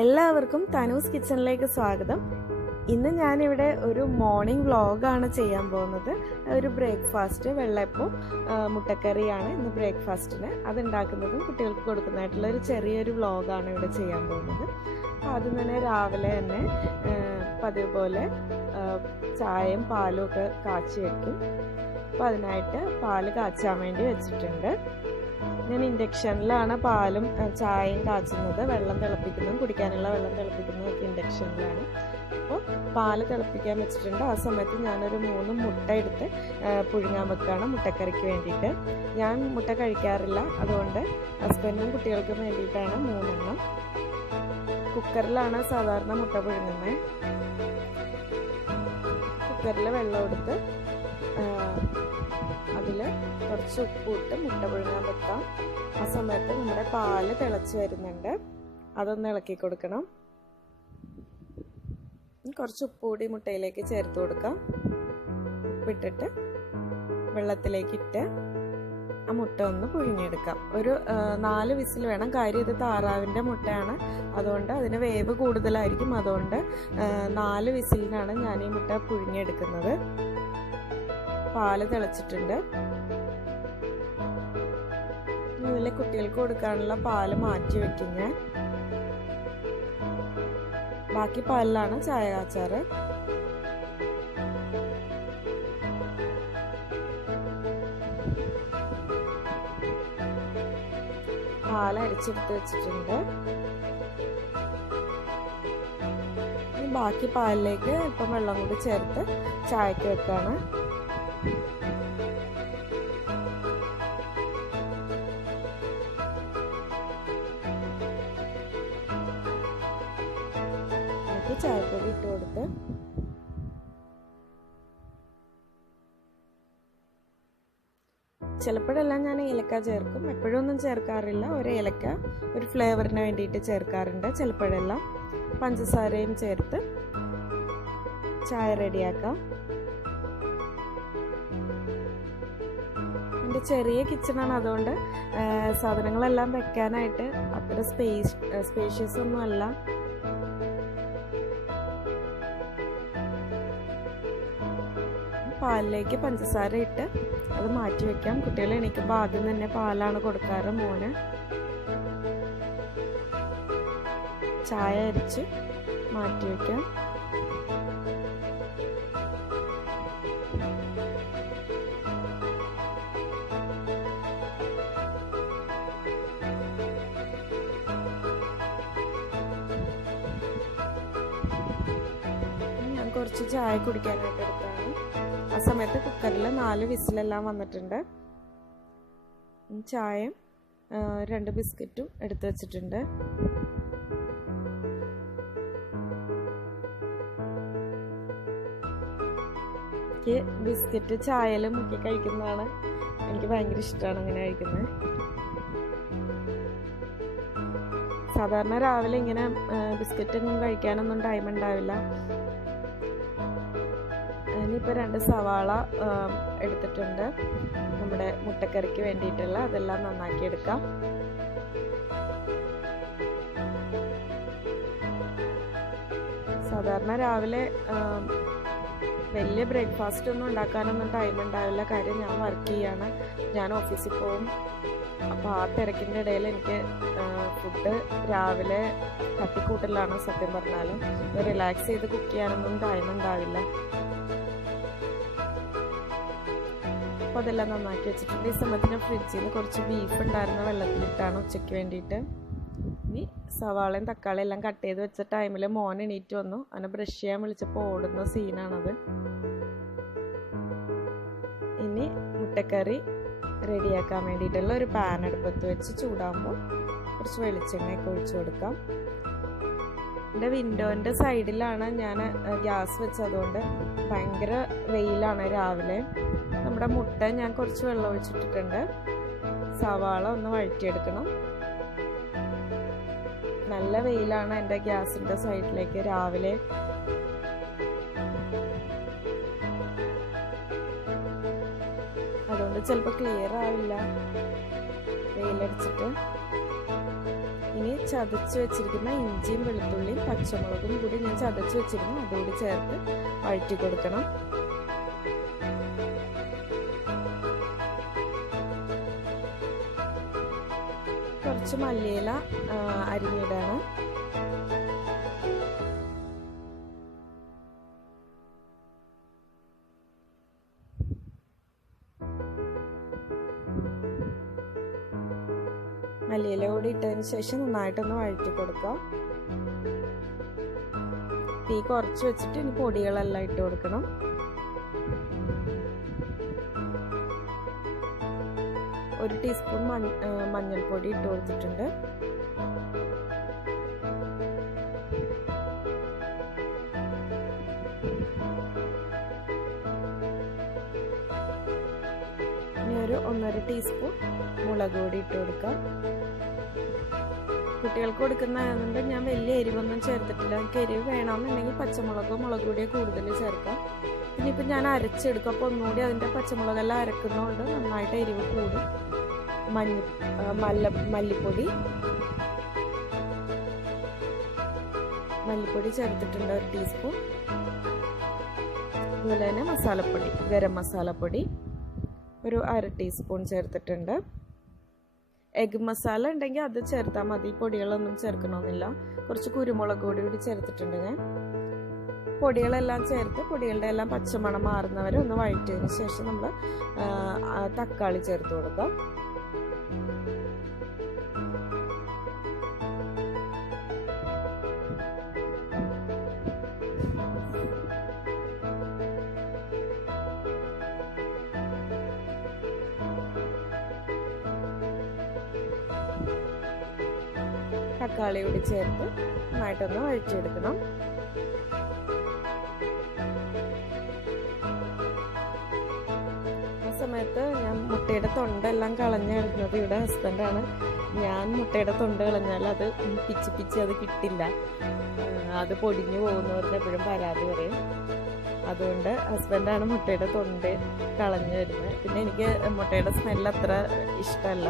എല്ലാവർക്കും തനൂസ് കിച്ചണിലേക്ക് സ്വാഗതം. ഇന്ന് ഞാനിവിടെ ഒരു മോർണിംഗ് വ്ളോഗാണ് ചെയ്യാൻ പോകുന്നത്. ഒരു ബ്രേക്ക്ഫാസ്റ്റ് വെള്ളയപ്പവും മുട്ടക്കറിയാണ് ഇന്ന് ബ്രേക്ക്ഫാസ്റ്റിന്. അതുണ്ടാക്കുന്നതും കുട്ടികൾക്ക് കൊടുക്കുന്നതായിട്ടുള്ള ഒരു ചെറിയൊരു വ്ളോഗാണ് ഇവിടെ ചെയ്യാൻ പോകുന്നത്. ആദ്യം തന്നെ രാവിലെ തന്നെ പതിവ് പോലെ ചായയും പാലും ഒക്കെ കാച്ചി വയ്ക്കും. അപ്പോൾ അതിനായിട്ട് പാല് കാച്ചാൻ വേണ്ടി വെച്ചിട്ടുണ്ട്. ഞാൻ ഇൻഡക്ഷനിലാണ് പാലും ചായയും കാച്ചുന്നത്. വെള്ളം തിളപ്പിക്കുന്നതും കുടിക്കാനുള്ള വെള്ളം തിളപ്പിക്കുന്നതൊക്കെ ഇൻഡക്ഷനിലാണ്. അപ്പോൾ പാല് തിളപ്പിക്കാൻ വെച്ചിട്ടുണ്ട്. ആ സമയത്ത് ഞാനൊരു 3 മുട്ട എടുത്ത് പുഴുങ്ങാൻ വെക്കുകയാണ് മുട്ടക്കറിക്ക് വേണ്ടിയിട്ട്. ഞാൻ മുട്ട കഴിക്കാറില്ല, അതുകൊണ്ട് ഹസ്ബൻഡിനും കുട്ടികൾക്കും വേണ്ടിയിട്ടാണ് 3 എണ്ണം. കുക്കറിലാണ് സാധാരണ മുട്ട പുഴുങ്ങുന്നത്. കുക്കറിൽ വെള്ളം എടുത്ത് അതിൽ കുറച്ച് ഉപ്പിട്ട് മുട്ട പുഴുങ്ങാൻ വെക്കാം. ആ സമയത്ത് നമ്മുടെ പാല് തിളച്ച് വരുന്നുണ്ട്, അതൊന്ന് ഇളക്കി കൊടുക്കണം. കുറച്ച് ഉപ്പ് കൂടി മുട്ടയിലേക്ക് ചേർത്ത് കൊടുക്കാം. ഉപ്പിട്ടിട്ട് വെള്ളത്തിലേക്കിട്ട് ആ മുട്ട ഒന്ന് പുഴുങ്ങിയെടുക്കാം. ഒരു 4 വിസിൽ വേണം. കാര്യം ഇത് താറാവിൻ്റെ മുട്ടയാണ്, അതുകൊണ്ട് അതിന് വേവ് കൂടുതലായിരിക്കും. അതുകൊണ്ട് 4 വിസിലിനാണ് ഞാൻ ഈ മുട്ട പുഴുങ്ങിയെടുക്കുന്നത്. പാല് തിളച്ചിട്ടുണ്ട്. ഇതിലെ കുട്ടികൾക്ക് കൊടുക്കാനുള്ള പാല് മാറ്റി വെക്കും ഞാൻ. ബാക്കി പാലിലാണ് ചായ കാച്ചാറ്. പാൽ അരിച്ചെടുത്ത് വെച്ചിട്ടുണ്ട്. ബാക്കി പാലിലേക്ക് ഇപ്പം വെള്ളം കൂടി ചേർത്ത് ചായക്ക് വെക്കാണ്. ചായപ്പൊടി ഇട്ട് കൊടുത്ത് ചിലപ്പോഴെല്ലാം ഞാൻ ഏലക്ക ചേർക്കും, എപ്പോഴൊന്നും ചേർക്കാറില്ല. ഒരു ഏലക്ക ഒരു ഫ്ലേവറിന് വേണ്ടിയിട്ട് ചേർക്കാറുണ്ട്. ചിലപ്പോഴെല്ലാം പഞ്ചസാരയും ചേർത്ത് ചായ റെഡിയാക്കാം. എൻ്റെ ചെറിയ കിച്ചണാണ്, അതുകൊണ്ട് സാധനങ്ങളെല്ലാം വെക്കാനായിട്ട് അത്ര സ്പേഷ്യസ് ഒന്നും അല്ല. പാലിലേക്ക് പഞ്ചസാര ഇട്ട് അത് മാറ്റി വെക്കാം. കുട്ടികൾ എണീക്കുമ്പോൾ ആദ്യം തന്നെ പാലാണ് കൊടുക്കാറ് മോന്. ചായ അരിച്ച് മാറ്റി വെക്കാം. ഞാൻ കുറച്ച് ചായ കുടിക്കാനായിട്ട് എടുത്താണ്. ആ സമയത്ത് കുക്കറിൽ 4 വിസിലെല്ലാം വന്നിട്ടുണ്ട്. ചായയും 2 ബിസ്ക്കറ്റും എടുത്ത് വെച്ചിട്ടുണ്ട്. എനിക്ക് ബിസ്ക്കറ്റ് ചായയിൽ മുക്കി കഴിക്കുന്നതാണ് എനിക്ക് ഭയങ്കര ഇഷ്ടമാണ്. അങ്ങനെ കഴിക്കുന്നത് സാധാരണ രാവിലെ ഇങ്ങനെ ബിസ്ക്കറ്റൊന്നും കഴിക്കാനൊന്നും ടൈം ഉണ്ടാവില്ല. ഇനിയിപ്പോൾ 2 സവാള എടുത്തിട്ടുണ്ട് നമ്മുടെ മുട്ടക്കറിക്ക് വേണ്ടിയിട്ടുള്ള. അതെല്ലാം നന്നാക്കി എടുക്കാം. സാധാരണ രാവിലെ വലിയ ബ്രേക്ക്ഫാസ്റ്റ് ഒന്നും ഉണ്ടാക്കാനൊന്നും ടൈം ഉണ്ടാവില്ല. കാര്യം ഞാൻ വർക്ക് ചെയ്യാണ്, ഞാൻ ഓഫീസിൽ പോകും. അപ്പോൾ ആ തിരക്കിൻ്റെ ഇടയിൽ എനിക്ക് ഫുഡ് രാവിലെ തട്ടിക്കൂട്ടലാണ്. സത്യം പറഞ്ഞാലും റിലാക്സ് ചെയ്ത് കുക്ക് ചെയ്യാനൊന്നും ടൈം ഉണ്ടാവില്ല. അപ്പോൾ അതെല്ലാം നന്നാക്കി വെച്ചിട്ടുണ്ട്. ഈ സമയത്തിന് ഫ്രിഡ്ജിൽ നിന്ന് കുറച്ച് ബീഫ് ഉണ്ടായിരുന്ന വെള്ളത്തിലിട്ടാണ് ഉച്ചയ്ക്ക് വേണ്ടിയിട്ട്. ഇനി സവാളയും തക്കാളിയും എല്ലാം കട്ട് ചെയ്ത് വെച്ച ടൈമിൽ മോൻ എണീറ്റ് വന്നു. അവനെ ബ്രഷ് ചെയ്യാൻ വിളിച്ചപ്പോൾ ഓടുന്ന സീനാണത്. ഇനി മുട്ടക്കറി റെഡിയാക്കാൻ വേണ്ടിയിട്ടുള്ള ഒരു പാൻ അടുപ്പത്ത് വെച്ച് ചൂടാകുമ്പോൾ കുറച്ച് വെളിച്ചെണ്ണയൊക്കെ ഒഴിച്ചു കൊടുക്കാം. എൻ്റെ വിൻഡോൻ്റെ സൈഡിലാണ് ഞാൻ ഗ്യാസ് വെച്ചതുകൊണ്ട് ഭയങ്കര വെയിലാണ് രാവിലെ. നമ്മുടെ മുട്ട ഞാൻ കുറച്ച് വെള്ളം ഒഴിച്ചിട്ടിട്ടുണ്ട്. സവാള ഒന്ന് വഴറ്റിയെടുക്കണം. നല്ല വെയിലാണ് എൻ്റെ ഗ്യാസിൻ്റെ സൈഡിലേക്ക് രാവിലെ. അതുകൊണ്ട് ചിലപ്പോൾ ക്ലിയർ ആവില്ല വെയിലടിച്ചിട്ട്. ഇനി ചതച്ച് വെച്ചിരിക്കുന്ന ഇഞ്ചിയും വെളുത്തുള്ളിയും പച്ചമുളകും കൂടി ഞാൻ ചതച്ച് വെച്ചിരുന്നു, അതുകൂടി ചേർത്ത് വഴറ്റി കൊടുക്കണം. കുറച്ച് മല്ലിയില അരിഞ്ഞിടണം. മല്ലിയില കൂടി ഇട്ടതിന് ശേഷം നന്നായിട്ടൊന്ന് വഴറ്റി കൊടുക്കാം. തീ കുറച്ച് വെച്ചിട്ട് ഇനി പൊടികളെല്ലാം ഇട്ട് കൊടുക്കണം. ഒരു ടീസ്പൂൺ മഞ്ഞൾപ്പൊടി ഇട്ട് കൊടുത്തിട്ടുണ്ട്. ഇനി ഒരു 1.5 ടീസ്പൂൺ മുളക് പൊടി ഇട്ട് കൊടുക്കാം. കുട്ടികൾക്ക് കൊടുക്കുന്നതുകൊണ്ട് ഞാൻ വലിയ എരിവൊന്നും ചേർത്തിട്ടില്ല. എനിക്ക് എരിവ് വേണമെന്നുണ്ടെങ്കിൽ പച്ചമുളകോ മുളക് പൊടിയോ കൂടുതൽ ചേർക്കാം. ഇനിയിപ്പോൾ ഞാൻ അരച്ചെടുക്കും, അപ്പോൾ ഒന്നുകൂടി അതിൻ്റെ പച്ചമുളകെല്ലാം അരക്കുന്നതുകൊണ്ട് നന്നായിട്ട് എരിവ് കൂടും. മല്ലിപ്പൊടി ചേർത്തിട്ടുണ്ട് 1 ടീസ്പൂൺ. അതുപോലെ തന്നെ മസാലപ്പൊടി, ഗരം മസാലപ്പൊടി ഒരു 1/2 ടീസ്പൂൺ ചേർത്തിട്ടുണ്ട്. എഗ് മസാല ഉണ്ടെങ്കിൽ അത് ചേർത്താൽ മതി, പൊടികളൊന്നും ചേർക്കണമെന്നില്ല. കുറച്ച് കുരുമുളക് പൊടി കൂടി ചേർത്തിട്ടുണ്ട് ഞാൻ. പൊടികളെല്ലാം ചേർത്ത് പൊടികളുടെ എല്ലാം പച്ചമണം മാറുന്നവരെ ഒന്ന് വഴറ്റിയതിന് ശേഷം നമ്മൾ തക്കാളി ചേർത്ത് കൊടുക്കാം. തക്കാളി കൂടി ചേർത്ത് നന്നായിട്ടൊന്ന് വഴറ്റിയെടുക്കണം. ആ സമയത്ത് ഞാൻ മുട്ടയുടെ തൊണ്ടെല്ലാം കളഞ്ഞെടുക്കുന്നത് ഇവിടെ ഹസ്ബൻഡാണ്. ഞാൻ മുട്ടയുടെ തൊണ്ട് കളഞ്ഞാൽ അത് പിച്ചി അത് കിട്ടില്ല, അത് പൊടിഞ്ഞു പോകുന്നവരുടെ എപ്പോഴും പരാതി പറയും. അതുകൊണ്ട് ഹസ്ബൻഡാണ് മുട്ടയുടെ തൊണ്ട് കളഞ്ഞു വരുന്നത്. പിന്നെ എനിക്ക് മുട്ടയുടെ സ്മെല്ല് അത്ര ഇഷ്ടമല്ല.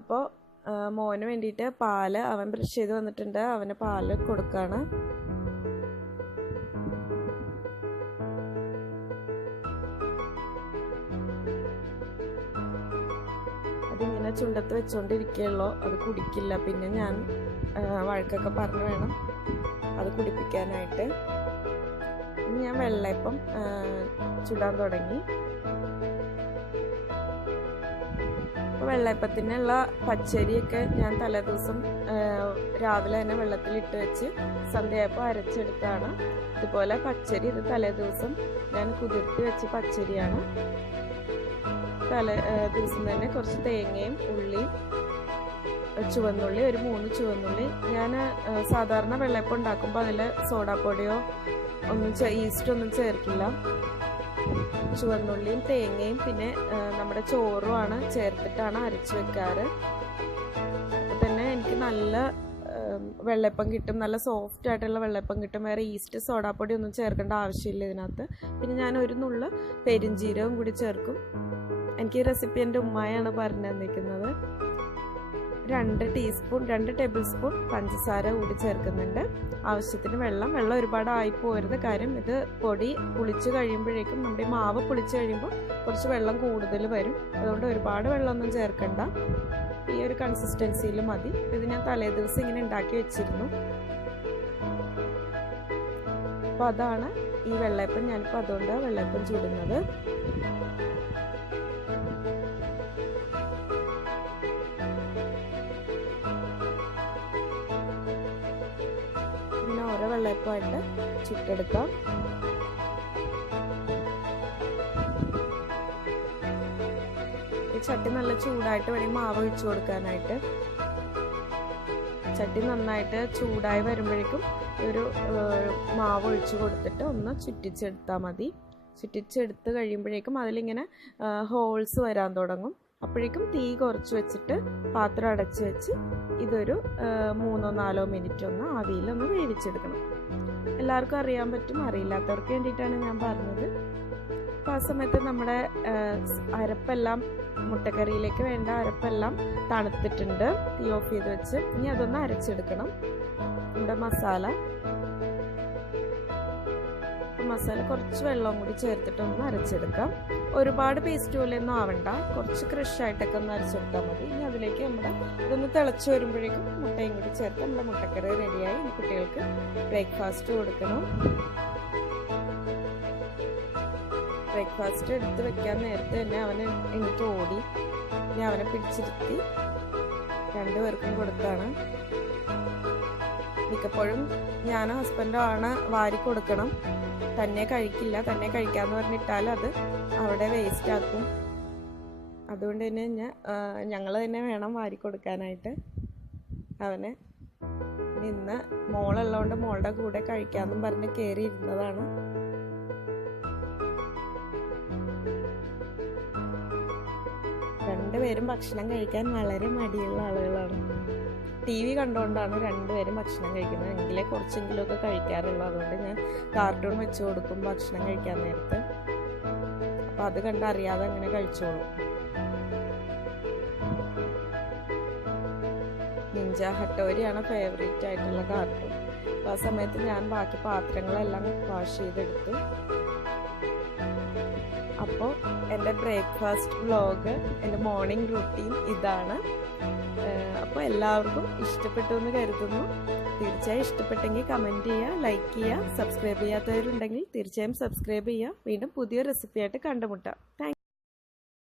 അപ്പോൾ മോന് വേണ്ടിയിട്ട് പാല്, അവൻ ബ്രഷ് ചെയ്ത് വന്നിട്ടുണ്ട്, അവന് പാല് കൊടുക്കാണ്. അതിങ്ങനെ ചുണ്ടത്ത് വെച്ചോണ്ടിരിക്കുകയുള്ളൂ, അത് കുടിക്കില്ല. പിന്നെ ഞാൻ വഴക്കൊക്കെ പറഞ്ഞു വേണം അത് കുടിപ്പിക്കാനായിട്ട്. ഇനി ഞാൻ വെള്ളയപ്പം ചുടാൻ തുടങ്ങി. വെള്ളയപ്പത്തിനുള്ള പച്ചരിയൊക്കെ ഞാൻ തലേദിവസം രാവിലെ തന്നെ വെള്ളത്തിലിട്ട് വെച്ച് സന്ധ്യയായപ്പോൾ അരച്ചെടുത്താണ്. ഇതുപോലെ പച്ചരി, ഇത് തലേദിവസം ഞാൻ കുതിർത്തി വെച്ച പച്ചരിയാണ്. ദിവസം തന്നെ കുറച്ച് തേങ്ങയും ഉള്ളിയും ചുവന്നുള്ളി, ഒരു 3 ചുവന്നുള്ളി. ഞാൻ സാധാരണ വെള്ളയപ്പം ഉണ്ടാക്കുമ്പോൾ അതിൽ സോഡാപ്പൊടിയോ ഈസ്റ്റ് ഒന്നും ചേർക്കില്ല. ചുവന്നുള്ളിയും തേങ്ങയും പിന്നെ നമ്മുടെ ചോറുമാണ് ചേർത്തിട്ടാണ് അരച്ച് വെക്കാറ്. അപ്പോൾ തന്നെ എനിക്ക് നല്ല വെള്ളയപ്പം കിട്ടും, നല്ല സോഫ്റ്റ് ആയിട്ടുള്ള വെള്ളയപ്പം കിട്ടും. വേറെ ഈസ്റ്റ് സോഡാപ്പൊടി ഒന്നും ചേർക്കേണ്ട ആവശ്യമില്ല ഇതിനകത്ത്. പിന്നെ ഞാൻ ഒരു നുള്ള് പെരിഞ്ജീരകം കൂടി ചേർക്കും. എനിക്ക് ഈ റെസിപ്പി എൻ്റെ ഉമ്മയാണ് പറഞ്ഞു തന്നിരിക്കുന്നത്. 2 ടേബിൾ സ്പൂൺ പഞ്ചസാര കൂടി ചേർക്കുന്നുണ്ട്. ആവശ്യത്തിന് വെള്ളം ഒരുപാട് ആയിപ്പോരുത്. കാര്യം ഇത് പൊടി പുളിച്ച് കഴിയുമ്പോഴേക്കും, നമ്മുടെ മാവ് പുളിച്ച് കഴിയുമ്പോൾ കുറച്ച് വെള്ളം കൂടുതൽ വരും. അതുകൊണ്ട് ഒരുപാട് വെള്ളമൊന്നും ചേർക്കണ്ട, ഈ ഒരു കൺസിസ്റ്റൻസിയിൽ മതി. ഇത് ഞാൻ തലേ ദിവസം ഇങ്ങനെ ഉണ്ടാക്കി വെച്ചിരുന്നു. അപ്പോൾ അതാണ് ഈ വെള്ളയപ്പം. ഞാനിപ്പോൾ അതുകൊണ്ടാണ് വെള്ളയപ്പം ചുടുന്നത്. ഓരോ വെള്ളയപ്പമായിട്ട് ചുട്ടെടുക്കാം. ഈ ചട്ടി നല്ല ചൂടായിട്ട് വേണം മാവ് ഒഴിച്ചു കൊടുക്കാനായിട്ട്. ചട്ടി നന്നായിട്ട് ചൂടായി വരുമ്പോഴേക്കും ഒരു മാവ് ഒഴിച്ചു കൊടുത്തിട്ട് ഒന്ന് ചുറ്റിച്ചെടുത്താൽ മതി. ചുറ്റിച്ചെടുത്ത് കഴിയുമ്പോഴേക്കും അതിലിങ്ങനെ ഹോൾസ് വരാൻ തുടങ്ങും. അപ്പോഴേക്കും തീ കുറച്ച് വെച്ചിട്ട് പാത്രം അടച്ച് വെച്ച് ഇതൊരു 3-4 മിനിറ്റ് ഒന്ന് ആവിയിലൊന്ന് വേവിച്ചെടുക്കണം. എല്ലാവർക്കും അറിയാൻ പറ്റും, അറിയില്ലാത്തവർക്ക് വേണ്ടിയിട്ടാണ് ഞാൻ പറഞ്ഞത്. അപ്പോൾ ആ സമയത്ത് നമ്മുടെ അരപ്പെല്ലാം മുട്ടക്കറിയിലേക്ക് വേണ്ട അരപ്പെല്ലാം തണുത്തിട്ടുണ്ട്. തീ ഓഫ് ചെയ്ത് വെച്ച് ഇനി അതൊന്ന് അരച്ചെടുക്കണം. നമ്മുടെ മസാല കുറച്ച് വെള്ളം കൂടി ചേർത്തിട്ടൊന്ന് അരച്ചെടുക്കാം. ഒരുപാട് പേസ്റ്റ് പോലെയൊന്നും ആവണ്ട, കുറച്ച് ക്രഷായിട്ടൊക്കെ ഒന്ന് അരച്ചെടുത്താൽ മതി. ഇനി അതിലേക്ക് ഇതൊന്ന് തിളച്ച് വരുമ്പോഴേക്കും മുട്ടയും കൂടി ചേർത്ത് നമ്മുടെ മുട്ടക്കറി റെഡിയായി. ഇനി കുട്ടികൾക്ക് ബ്രേക്ക്ഫാസ്റ്റ് കൊടുക്കണം. ബ്രേക്ക്ഫാസ്റ്റ് എടുത്ത് വെക്കാൻ നേരത്തെ തന്നെ അവന് എനിക്ക് ഓടി. ഇനി അവനെ പിടിച്ചിരുത്തി രണ്ടുപേർക്കും കൊടുത്താണ്. മിക്കപ്പോഴും ഞാനും ഹസ്ബൻഡും ആണ് വാരി കൊടുക്കണം. തന്നെ കഴിക്കില്ല. തന്നെ കഴിക്കാന്ന് പറഞ്ഞിട്ടാൽ അത് അവിടെ വേസ്റ്റ് ആക്കും. അതുകൊണ്ട് തന്നെ ഞങ്ങൾ തന്നെ വേണം വാരി കൊടുക്കാനായിട്ട്. അവന് ഇന്ന് മോളുള്ളതുകൊണ്ട് മോളുടെ കൂടെ കഴിക്കാമെന്നും പറഞ്ഞ് കയറി ഇരുന്നതാണ്. രണ്ടുപേരും ഭക്ഷണം കഴിക്കാൻ വളരെ മടിയുള്ള ആളുകളാണ്. TV കണ്ടുകൊണ്ടാണ് രണ്ടുപേരും ഭക്ഷണം കഴിക്കുന്നത്. എങ്കിലേ കുറച്ചെങ്കിലുമൊക്കെ കഴിക്കാറുള്ളൂ. അതുകൊണ്ട് ഞാൻ കാർട്ടൂൺ വെച്ച് കൊടുക്കും ഭക്ഷണം കഴിക്കാൻ നേരത്ത്. അപ്പം അത് കണ്ടറിയാതെ അങ്ങനെ കഴിച്ചോളും. നിഞ്ച ഹട്ടോരിയാണ് ഫേവറേറ്റ് ആയിട്ടുള്ള കാർട്ടൂൺ. അപ്പോൾ ആ സമയത്ത് ഞാൻ ബാക്കി പാത്രങ്ങളെല്ലാം വാഷ് ചെയ്തെടുത്തു. അപ്പോൾ എൻ്റെ ബ്രേക്ക്ഫാസ്റ്റ് വ്ലോഗ്, എൻ്റെ മോർണിംഗ് റുട്ടീൻ ഇതാണ്. അപ്പോൾ എല്ലാവർക്കും ഇഷ്ടപ്പെട്ടു എന്ന് കരുതുന്നു. തീർച്ചയായും ഇഷ്ടപ്പെട്ടെങ്കിൽ കമൻറ്റ് ചെയ്യുക, ലൈക്ക് ചെയ്യുക. സബ്സ്ക്രൈബ് ചെയ്യാത്തവരുണ്ടെങ്കിൽ തീർച്ചയായും സബ്സ്ക്രൈബ് ചെയ്യുക. വീണ്ടും പുതിയ റെസിപ്പിയായിട്ട് കണ്ടുമുട്ടാം.